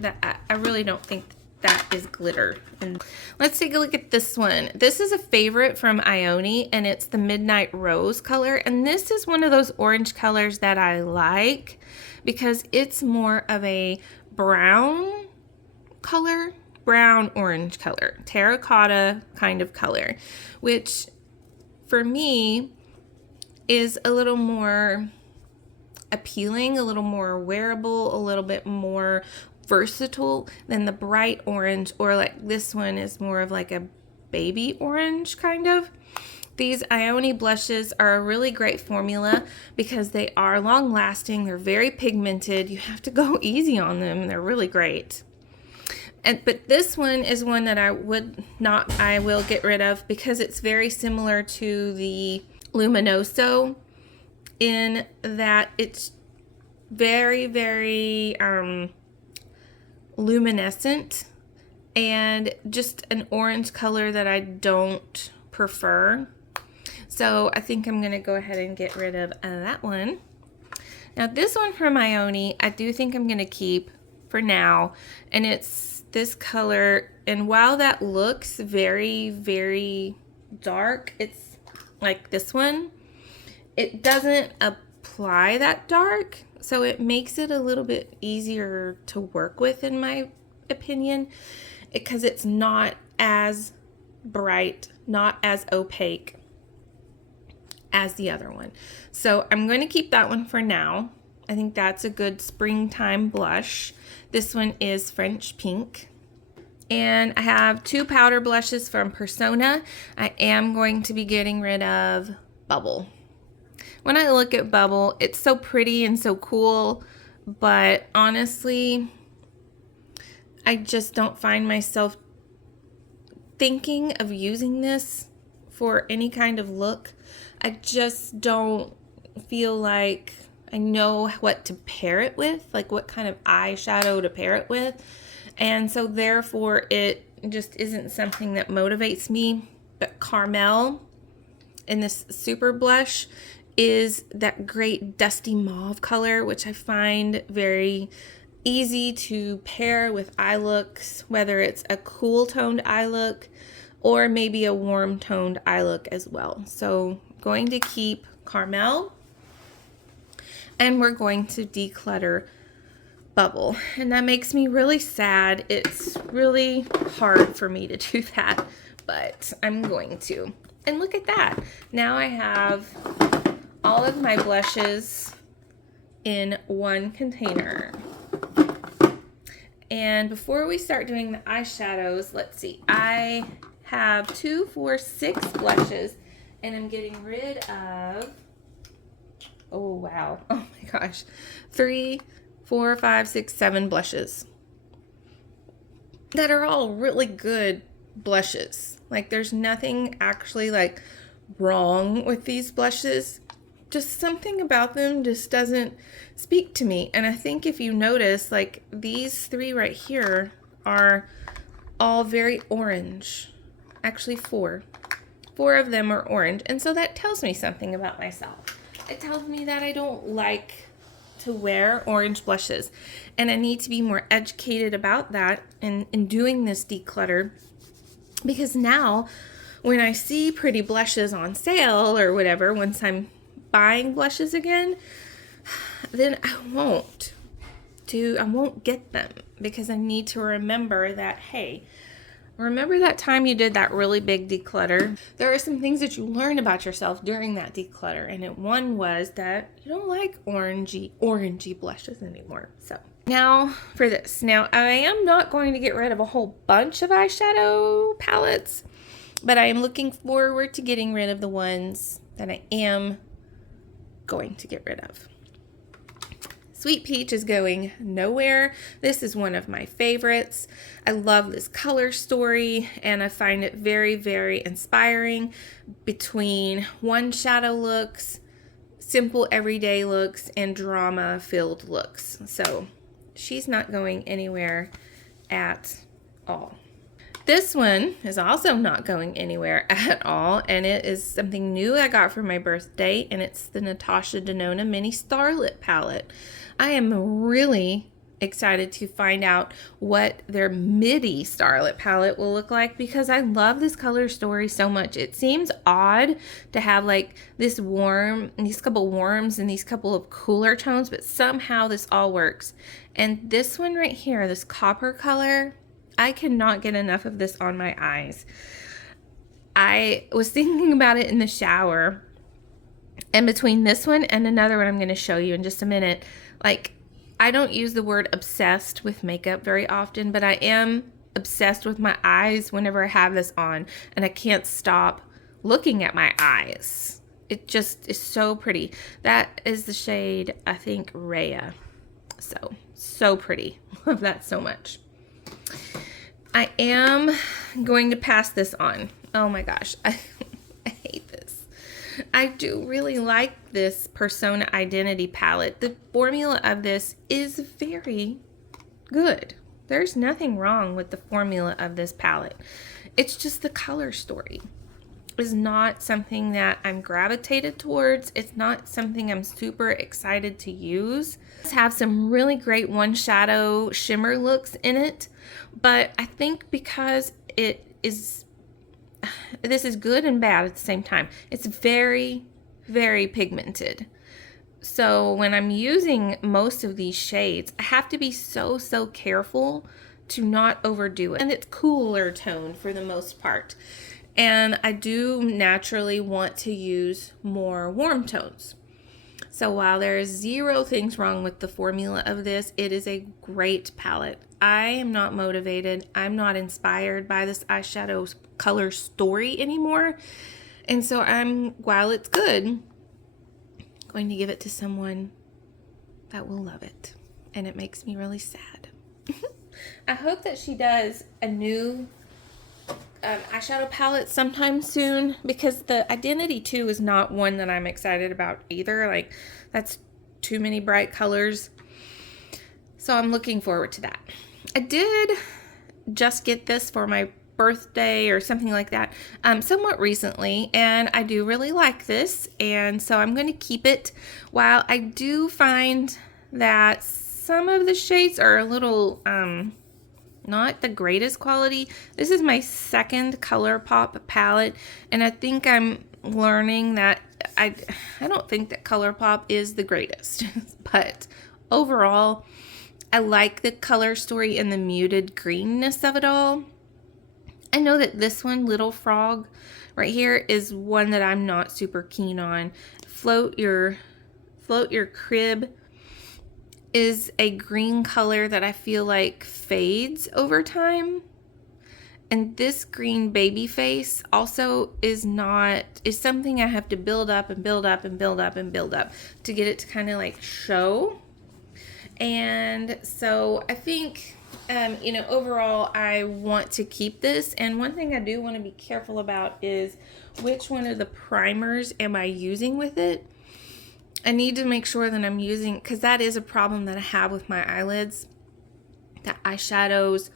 that. I really don't think that is glitter. And let's take a look at this one. This is a favorite from Ioni, and it's the Midnight Rose color. And this is one of those orange colors that I like because it's more of a brown color, brown orange color, terracotta kind of color, which for me is a little more appealing, a little more wearable, a little bit more versatile than the bright orange, or like this one is more of like a baby orange kind of. These Ioni blushes are a really great formula because they are long lasting, they're very pigmented, you have to go easy on them, and they're really great. But this one is one that I will get rid of because it's very similar to the Luminoso in that it's very, very luminescent and just an orange color that I don't prefer. So I think I'm going to go ahead and get rid of that one. Now this one from Ioni, I do think I'm going to keep for now, and it's this color. And while that looks very, very dark, it's like this one, it doesn't apply that dark, so it makes it a little bit easier to work with, in my opinion, because it's not as bright, not as opaque as the other one. So I'm going to keep that one for now. I think that's a good springtime blush. This one is French Pink. And I have 2 powder blushes from Persona. I am going to be getting rid of Bubble. When I look at Bubble, it's so pretty and so cool, but honestly, I just don't find myself thinking of using this for any kind of look. I just don't feel like I know what to pair it with, like what kind of eyeshadow to pair it with. And so therefore it just isn't something that motivates me. But Carmel in this super blush is that great dusty mauve color, which I find very easy to pair with eye looks, whether it's a cool toned eye look or maybe a warm toned eye look as well. So I'm going to keep Carmel, and we're going to declutter Bubble. And that makes me really sad. It's really hard for me to do that, but I'm going to. And look at that. Now I have all of my blushes in one container. And before we start doing the eyeshadows, let's see. I have 2, 4, 6 blushes, and I'm getting rid of, oh wow, oh my gosh, 3, 4, 5, 6, 7 blushes that are all really good blushes. Like there's nothing actually like wrong with these blushes. Just something about them just doesn't speak to me. And I think if you notice, like these 3 right here are all very orange. Actually 4. 4 of them are orange. And so that tells me something about myself. It tells me that I don't like to wear orange blushes. And I need to be more educated about that in doing this declutter. Because now when I see pretty blushes on sale or whatever, once I'm buying blushes again, then I won't get them, because I need to remember that, hey, remember that time you did that really big declutter? There are some things that you learn about yourself during that declutter, and one was that you don't like orangey blushes anymore. So now for this. Now I am not going to get rid of a whole bunch of eyeshadow palettes, but I am looking forward to getting rid of the ones that I am going to get rid of. Sweet Peach is going nowhere. This is one of my favorites. I love this color story, and I find it very, very inspiring between one shadow looks, simple everyday looks, and drama-filled looks. So she's not going anywhere at all. This one is also not going anywhere at all, and it is something new I got for my birthday, and it's the Natasha Denona Mini Starlit palette. I am really excited to find out what their midi Starlit palette will look like, because I love this color story so much. It seems odd to have like this warm, these couple warms and these couple of cooler tones, but somehow this all works. And this one right here, this copper color, I cannot get enough of this on my eyes. I was thinking about it in the shower, and between this one and another one I'm going to show you in just a minute, like, I don't use the word obsessed with makeup very often, but I am obsessed with my eyes whenever I have this on, and I can't stop looking at my eyes. It just is so pretty. That is the shade, I think, Rhea. So pretty. Love that so much. I am going to pass this on. Oh my gosh, I hate this. I do really like this Persona Identity palette. The formula of this is very good. There's nothing wrong with the formula of this palette. It's just the color story is not something that I'm gravitated towards. It's not something I'm super excited to use. It's have some really great one shadow shimmer looks in it, but I think because it is, this is good and bad at the same time. It's very, very pigmented. So when I'm using most of these shades, I have to be so careful to not overdo it. And it's cooler toned for the most part. And I do naturally want to use more warm tones. So while there's zero things wrong with the formula of this, it is a great palette. I am not motivated. I'm not inspired by this eyeshadow color story anymore. And so while it's good, going to give it to someone that will love it. And it makes me really sad. I hope that she does a new eyeshadow palette sometime soon, because the Identity 2 is not one that I'm excited about either. Like, that's too many bright colors. So I'm looking forward to that. I did just get this for my birthday or something like that somewhat recently, and I do really like this, and so I'm going to keep it. While I do find that some of the shades are a little not the greatest quality. This is my second ColourPop palette, and I think I'm learning that I don't think that ColourPop is the greatest, but overall I like the color story and the muted greenness of it all. I know that this one, Little Frog, right here, is one that I'm not super keen on. Float Your Crib is a green color that I feel like fades over time. And this green baby face also is something I have to build up and build up and build up and build up to get it to kind of like show. And so I think, you know, overall I want to keep this. And one thing I do want to be careful about is which one of the primers am I using with it. I need to make sure that I'm using, because that is a problem that I have with my eyelids, that eyeshadows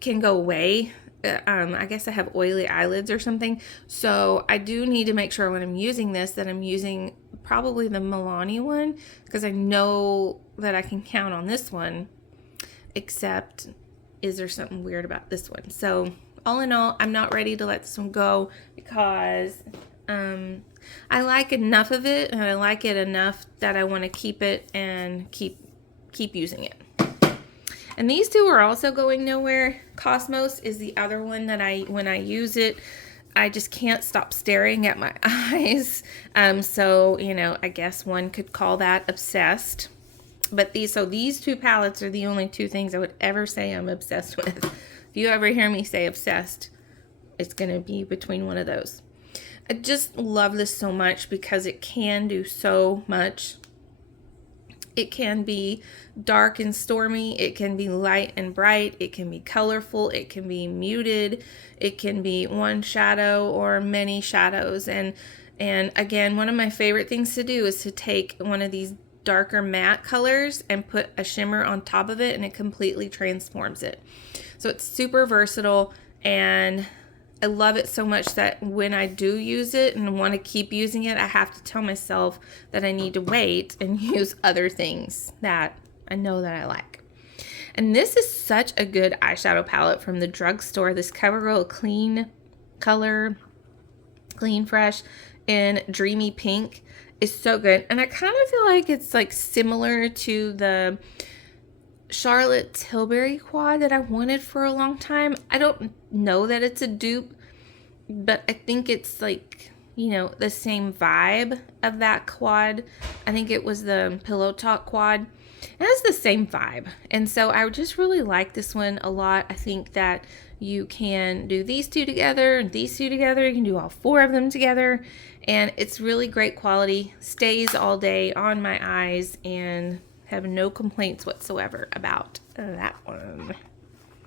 can go away. I guess I have oily eyelids or something. So I do need to make sure when I'm using this that I'm using probably the Milani one, because I know that I can count on this one, except is there something weird about this one? So all in all, I'm not ready to let this one go, because I like enough of it, and I like it enough that I want to keep it and keep using it. And these two are also going nowhere. Cosmos is the other one that when I use it, I just can't stop staring at my eyes. So, you know, I guess one could call that obsessed. But these two palettes are the only two things I would ever say I'm obsessed with. If you ever hear me say obsessed, it's going to be between one of those. I just love this so much because it can do so much. It can be dark and stormy. It can be light and bright. It can be colorful. It can be muted. It can be one shadow or many shadows. And again, one of my favorite things to do is to take one of these darker matte colors and put a shimmer on top of it, and it completely transforms it. So it's super versatile, and I love it so much that when I do use it and want to keep using it, I have to tell myself that I need to wait and use other things that I know that I like. And this is such a good eyeshadow palette from the drugstore. This CoverGirl Clean Color, Clean Fresh in Dreamy Pink is so good. And I kind of feel like it's like similar to the Charlotte Tilbury quad that I wanted for a long time. I don't know that it's a dupe, but I think it's like, you know, the same vibe of that quad. I think it was the Pillow Talk quad. It has the same vibe. And so I just really like this one a lot. I think that you can do these two together and these two together. You can do all four of them together. And it's really great quality. Stays all day on my eyes, and have no complaints whatsoever about that one.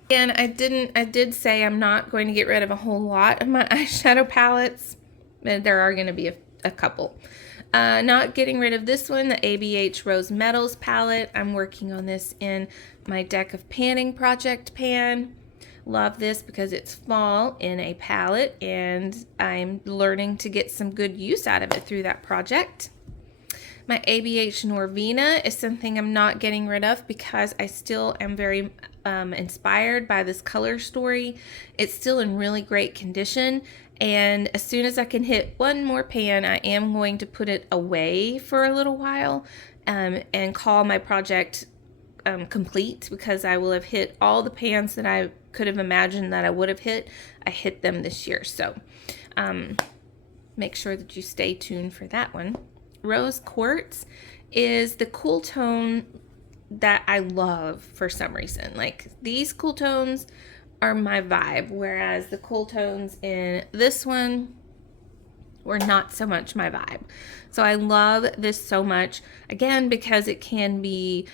And I did say I'm not going to get rid of a whole lot of my eyeshadow palettes. There are going to be a couple. Not getting rid of this one, the ABH Rose Metals palette. I'm working on this in my Deck of Panning project pan. Love this because it's fall in a palette, and I'm learning to get some good use out of it through that project. My ABH Norvina is something I'm not getting rid of because I still am very inspired by this color story. It's still in really great condition, and as soon as I can hit one more pan, I am going to put it away for a little while and call my project complete, because I will have hit all the pans that I could have imagined that I would have hit. I hit them this year, so make sure that you stay tuned for that one. Rose Quartz is the cool tone that I love for some reason. Like, these cool tones are my vibe, whereas the cool tones in this one were not so much my vibe. So I love this so much, again, because it can be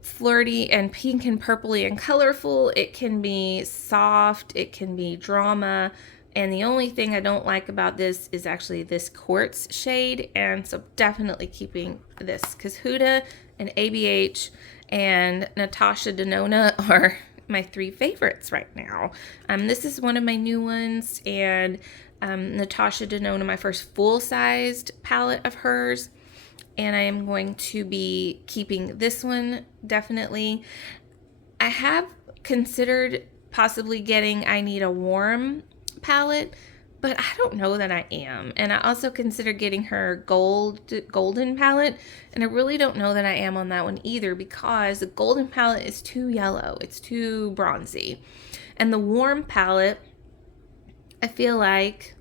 flirty and pink and purpley and colorful. It can be soft, it can be drama, and the only thing I don't like about this is actually this quartz shade. And so definitely keeping this, because Huda and ABH and Natasha Denona are my 3 favorites right now. This is one of my new ones, and Natasha Denona, my first full-sized palette of hers, and I am going to be keeping this one definitely. I have considered possibly getting I Need a Warm palette, but I don't know that I am. And I also considered getting her golden palette, and I really don't know that I am on that one either, because the golden palette is too yellow, it's too bronzy. And the warm palette, I feel like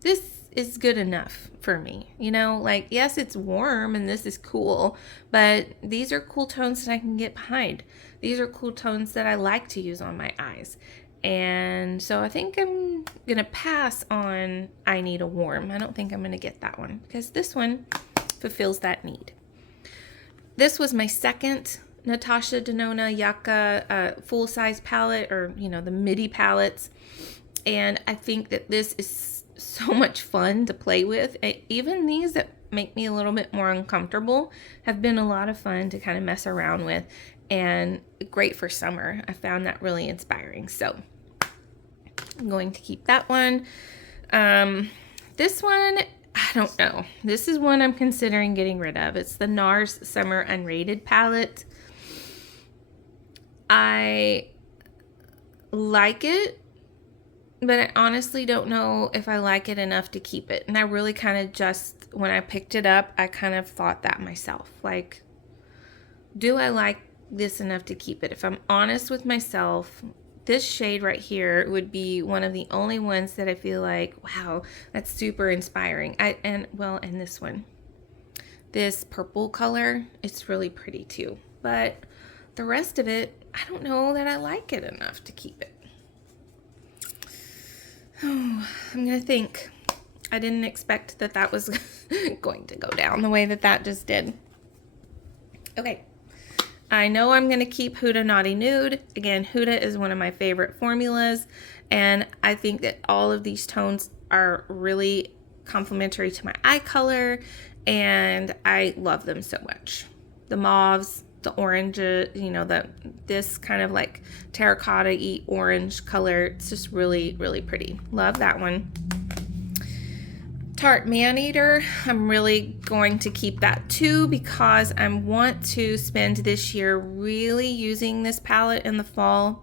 this is good enough for me. You know, like, yes, it's warm and this is cool, but these are cool tones that I can get behind. These are cool tones that I like to use on my eyes. And so I think I'm gonna pass on I Need a Warm. I don't think I'm gonna get that one, because this one fulfills that need. This was my second Natasha Denona Yucca full-size palette, or, you know, the midi palettes. And I think that this is so much fun to play with. Even these that make me a little bit more uncomfortable have been a lot of fun to kind of mess around with, and great for summer. I found that really inspiring. So I'm going to keep that one. This one, I don't know. This is one I'm considering getting rid of. It's the NARS Summer Unrated palette. I like it, but I honestly don't know if I like it enough to keep it. And I really kind of just, when I picked it up, I kind of thought that myself. Like, do I like this enough to keep it? If I'm honest with myself, this shade right here would be one of the only ones that I feel like, wow, that's super inspiring. And this one, this purple color, it's really pretty too. But the rest of it, I don't know that I like it enough to keep it. Oh, I'm gonna think. I didn't expect that that was going to go down the way that that just did. Okay. I know I'm going to keep Huda Naughty Nude. Again, Huda is one of my favorite formulas, and I think that all of these tones are really complementary to my eye color, and I love them so much. The mauves, the orange, you know, this kind of like terracotta-y orange color, it's just really, really pretty. Love that one. Tarte Maneater, I'm really going to keep that too, because I want to spend this year really using this palette in the fall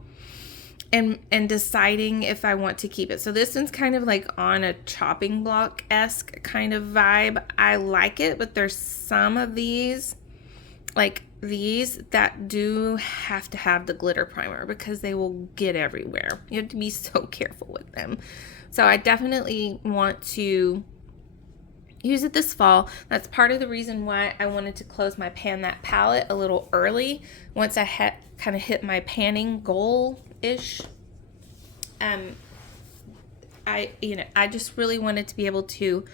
and deciding if I want to keep it. So this one's kind of like on a chopping block-esque kind of vibe. I like it, but there's some of these, like these, that do have to have the glitter primer, because they will get everywhere. You have to be so careful with them. So I definitely want to use it this fall. That's part of the reason why I wanted to close my Pan That palette a little early, once I had kind of hit my panning goal-ish. I just really wanted to be able to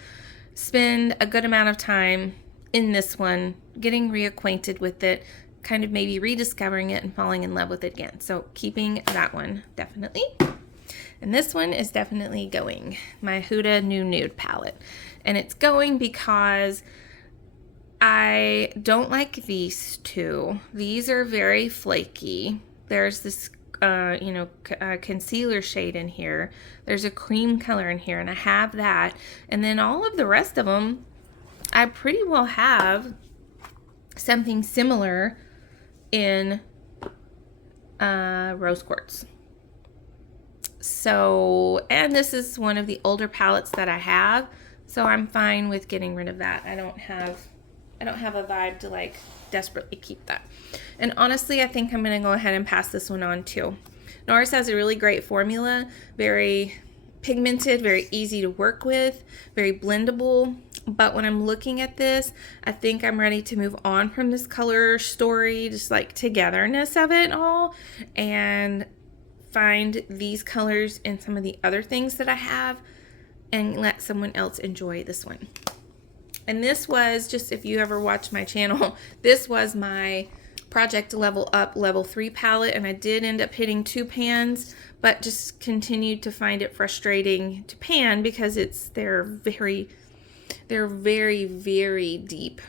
spend a good amount of time in this one, getting reacquainted with it, kind of maybe rediscovering it and falling in love with it again. So keeping that one, definitely. And this one is definitely going, my Huda New Nude palette. And it's going because I don't like these two. These are very flaky. There's this, concealer shade in here. There's a cream color in here, and I have that. And then all of the rest of them, I pretty well have something similar in Rose Quartz. So, and this is one of the older palettes that I have, so I'm fine with getting rid of that. I don't have a vibe to like desperately keep that. And honestly, I think I'm gonna go ahead and pass this one on too. NARS has a really great formula, very pigmented, very easy to work with, very blendable. But when I'm looking at this, I think I'm ready to move on from this color story, just like togetherness of it all, and find these colors in some of the other things that I have and let someone else enjoy this one. And this was, just if you ever watch my channel, this was my Project Level Up Level 3 palette, and I did end up hitting 2 pans, but just continued to find it frustrating to pan because they're very deep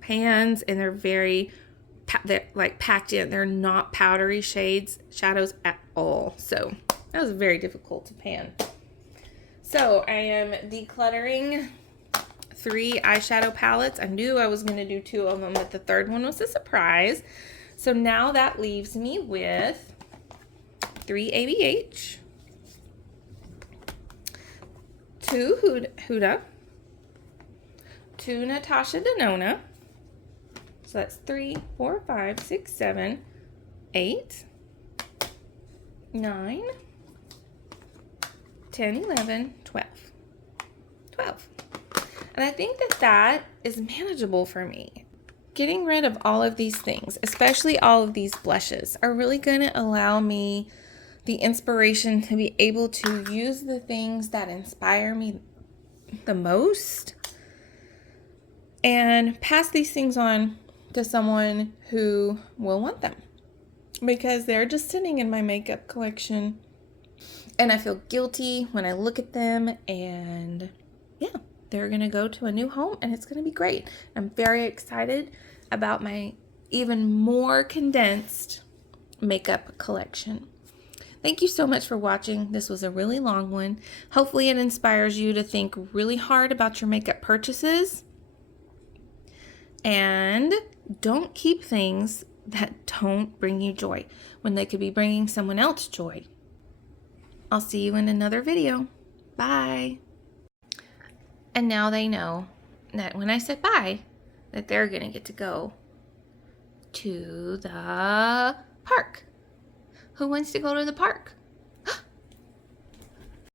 pans, and they're like packed in. They're not powdery shadows at all. So that was very difficult to pan. So I am decluttering 3 eyeshadow palettes. I knew I was going to do 2 of them, but the third one was a surprise. So now that leaves me with 3 ABH, 2 Huda, 2 Natasha Denona. So that's 3, 4, 5, 6, 7, 8, 9, 10, 11, 12. 12. And I think that is manageable for me. Getting rid of all of these things, especially all of these blushes, are really going to allow me the inspiration to be able to use the things that inspire me the most and pass these things on to someone who will want them, because they're just sitting in my makeup collection and I feel guilty when I look at them, and yeah, they're gonna go to a new home and it's gonna be great. I'm very excited about my even more condensed makeup collection. Thank you so much for watching. This was a really long one. Hopefully it inspires you to think really hard about your makeup purchases, and don't keep things that don't bring you joy when they could be bringing someone else joy. I'll see you in another video. Bye. And now they know that when I said bye, that they're gonna get to go to the park. Who wants to go to the park?